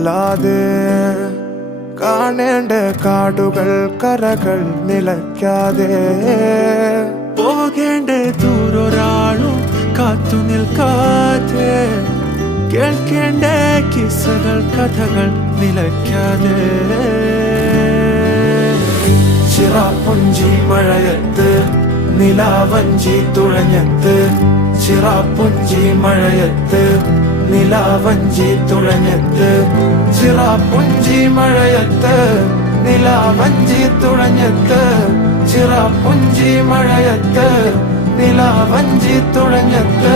അല്ലാതെ കാണേണ്ട കാടുകൾ കരകൾ നിലയ്ക്കാതെ പോകേണ്ട ദൂരൊരാളും കാത്തു നിൽക്കാതെ കേൾക്കേണ്ട കിസ്സകൾ കഥകൾ നിലയ്ക്കാതെ ചിറാപ്പുഞ്ചി മഴയത്ത് നിലാവഞ്ചി തുഴഞ്ഞത്ത് ചിറാപ്പുഞ്ചി മഴയത്ത് നിലാവഞ്ചി തുഴഞ്ഞത്ത് ചിറാപ്പുഞ്ചി മഴയത്ത് നിലാവഞ്ചി തുഴഞ്ഞത്ത് ചിറാപ്പുഞ്ചി മഴയത്ത് നിലാവഞ്ചി തുഴഞ്ഞത്ത്